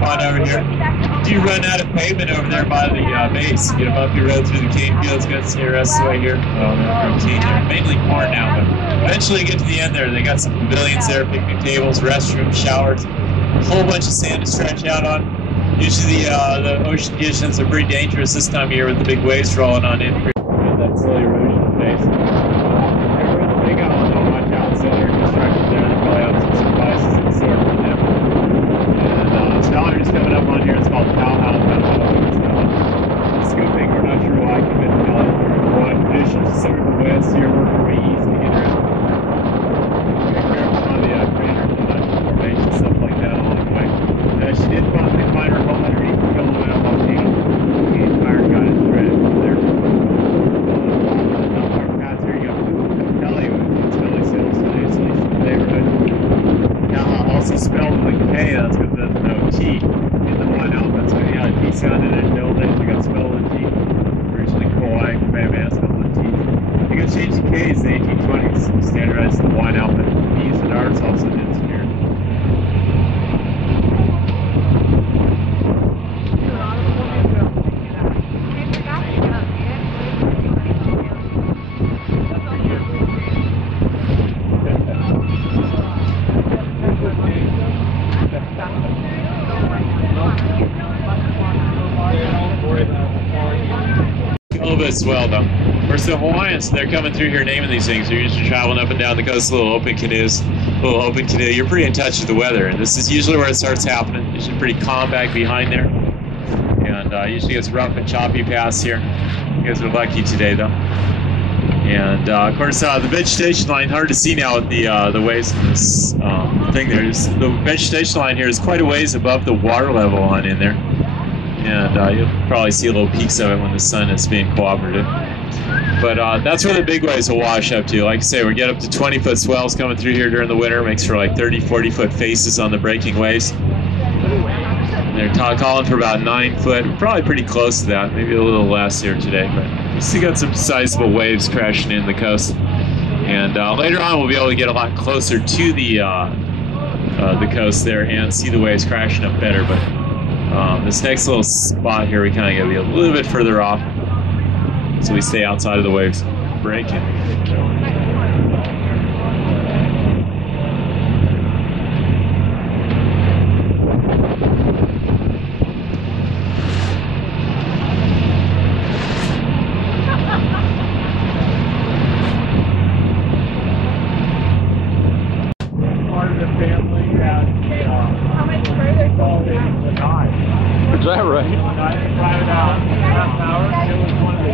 up on over here. Do you run out of pavement over there by the base? Get a bumpy road through the cane fields, go see the rest of the way here. Oh, no, routine here. Mainly corn now, but eventually get to the end there. They got some pavilions there, picnic tables, restrooms, showers, a whole bunch of sand to stretch out on. Usually the ocean conditions are pretty dangerous this time of year with the big waves rolling on in here. That silly erosion face. They got a little watch out, so they're constructed there. They probably have some surprises in store for them. And Stallion is coming up on here. It's called Cowhound. Scooping, we're not sure why I commit to Pali. One tradition to start the west here, work our way east to get around. Be careful on the craters and formation, stuff like that along the way. She did finally find her home underneath the Kouai volcano. The fire got it threaded from there. Our path here, you got Pali, it's Pali sales today, so it's the neighborhood. Now, also spelled with a K, that's because there's no T in the one alphabet. So, yeah, a T sound in it, buildings, you got spelled with a T. Originally Kouai, man, spelled with a T. You got change the K's in the 1820s, standardized the one alphabet. E's and R's also did some here. A little bit swell though. Of course, the Hawaiians, they're coming through here naming these things. You're usually traveling up and down the coast, little open canoes, little open canoe. You're pretty in touch with the weather, and this is usually where it starts happening. Usually pretty calm back behind there, and usually gets rough and choppy past here. You guys are lucky today though. And of course, the vegetation line, hard to see now with the waves in this thing there. The vegetation line here is quite a ways above the water level on in there. And you'll probably see little peaks of it when the sun is being cooperative. But that's where the big waves will wash up to. Like I say, we get up to 20-foot swells coming through here during the winter. Makes for like 30, 40-foot faces on the breaking waves. And they're calling for about 9 foot. We're probably pretty close to that. Maybe a little less here today. But you still got some sizable waves crashing in the coast. And later on, we'll be able to get a lot closer to the coast there and see the waves crashing up better. But this next little spot here, we kind of got to be a little bit further off, so we stay outside of the waves breaking. Part of the family that how much further is that right? Half hours. It was one of the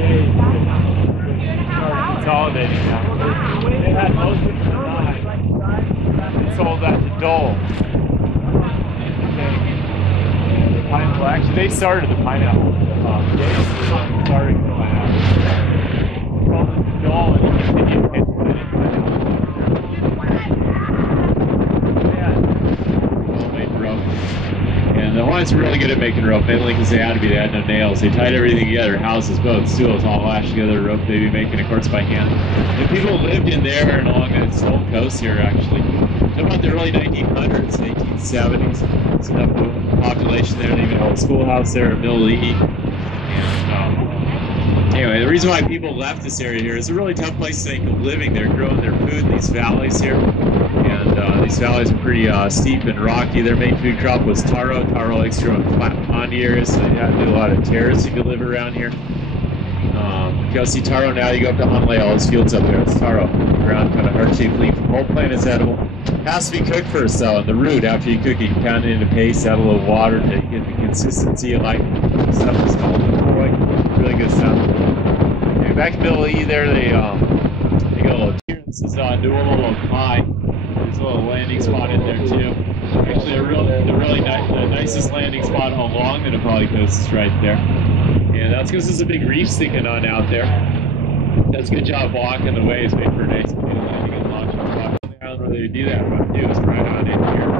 days consolidating now. They had most of the time. They sold that to Dole. Pineapple. Actually, they started the pineapple. They started going out. Sold it to Dole and continued to pay for it. And the Hawaiians were really good at making rope, mainly because they had to be. They had no nails. They tied everything together, houses, boats, stools, all lashed together, rope they'd be making, of course, by hand. And people lived in there and along this whole coast here, actually. About the early 1900s, 1870s. So enough population there. They even had a schoolhouse there, a mill eat. And anyway, the reason why people left this area here is a really tough place to think of living. They're growing their food in these valleys here. And these valleys are pretty steep and rocky. Their main food crop was taro. Taro likes to grow in flat pondy areas, so you have to do a lot of terrace if you live around here. If you go see taro now, you go up to Hanalei, all those fields up there, it's taro. The ground kind of heart-shaped leaf. The whole plant is edible. Has to be cooked first though, and the root, after you cook it, you pound it into paste, add a little water to get the consistency you like. The stuff is called Kouai. Really good stuff. Okay, back to Middle E there, they got a little here. This is Nuolo Kai. There's a little landing spot in there too. Actually, the nicest landing spot along the Pali coast is right there. And that's because there's a big reef sticking on out there. Does a good job blocking the waves, made for a nice landing and launch spot. On the island where they do that, what they do is right on in here.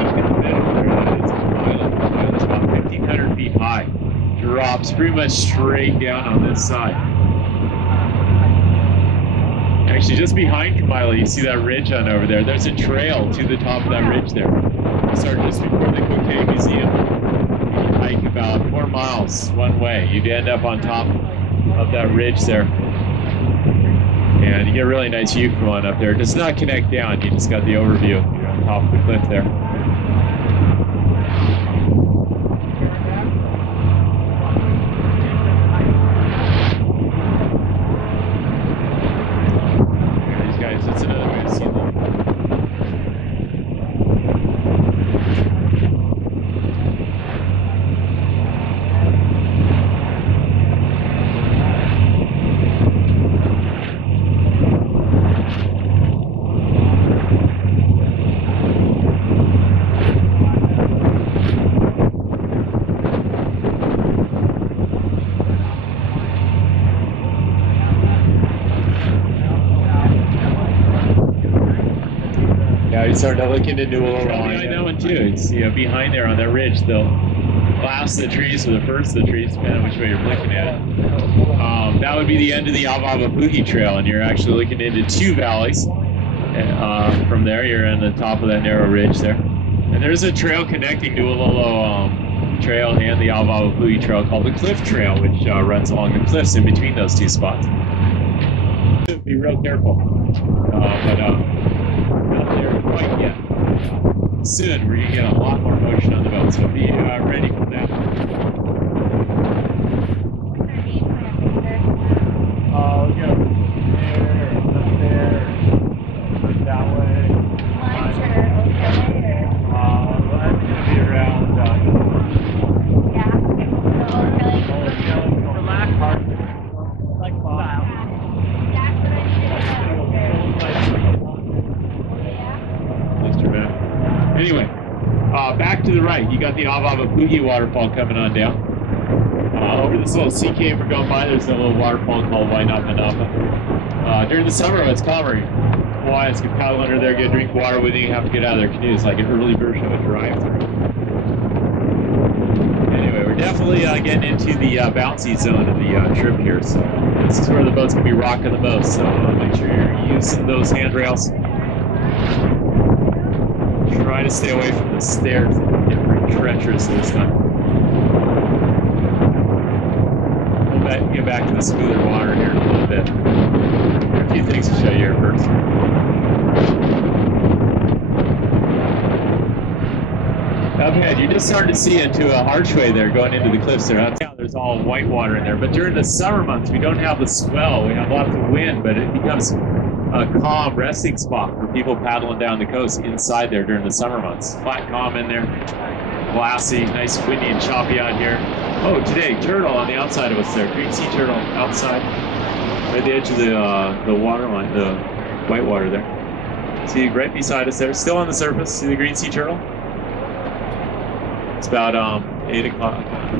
It's an island. It's about 1,500 feet high. Drops pretty much straight down on this side. Actually, just behind Kouai, you see that ridge on over there. There's a trail to the top of that ridge there. Start just before the Kouai Museum. You hike about 4 miles one way. You'd end up on top of that ridge there. And you get a really nice view from up there. It does not connect down. You just got the overview. You're on top of the cliff there. These guys, that's another way to see them. You start to look into New Orleans. Behind that one too. It's behind there on that ridge, the last of the trees or the first of the trees, depending on which way you're looking at it. That would be the end of the Avapapuhi Trail, and you're actually looking into 2 valleys. From there, you're on the top of that narrow ridge there. And there's a trail connecting Nuololo Trail and the Avapapuhi Trail called the Cliff Trail, which runs along the cliffs in between those 2 spots. Be real careful. Not there quite yet. Soon, we're going to get a lot more motion on the boat, so be ready for that. Oh, yeah. There, that way. Lunch or okay. Well, that's going to be around, Yeah. So really, the last part, like style. that's what I Anyway, back to the right, you got the Avapapuhi waterfall coming on down. Over this little sea cave we're going by, there's a little waterfall called Wainapanapa. During the summer, it's calmer. Hawaiians can paddle under there, get a drink of water with you, you have to get out of their canoes, like an early version of a drive-through. Anyway, we're definitely getting into the bouncy zone of the trip here, so this is where the boat's going to be rocking the most, so make sure you're using those handrails. Try to stay away from the stairs. They're pretty treacherous this time. We'll get back to the smoother water here in a little bit. There are a few things to show you here first. Up ahead, you're just starting to see into a archway there going into the cliffs there. Now there's all white water in there, but during the summer months we don't have the swell. We have lots of wind, but it becomes a calm resting spot for people paddling down the coast inside there during the summer months. Flat calm in there, glassy, nice windy and choppy out here. Oh, today, turtle on the outside of us there, green sea turtle outside, right at the edge of the water line, the white water there. See, right beside us there, still on the surface, see the green sea turtle? It's about 8 o'clock now.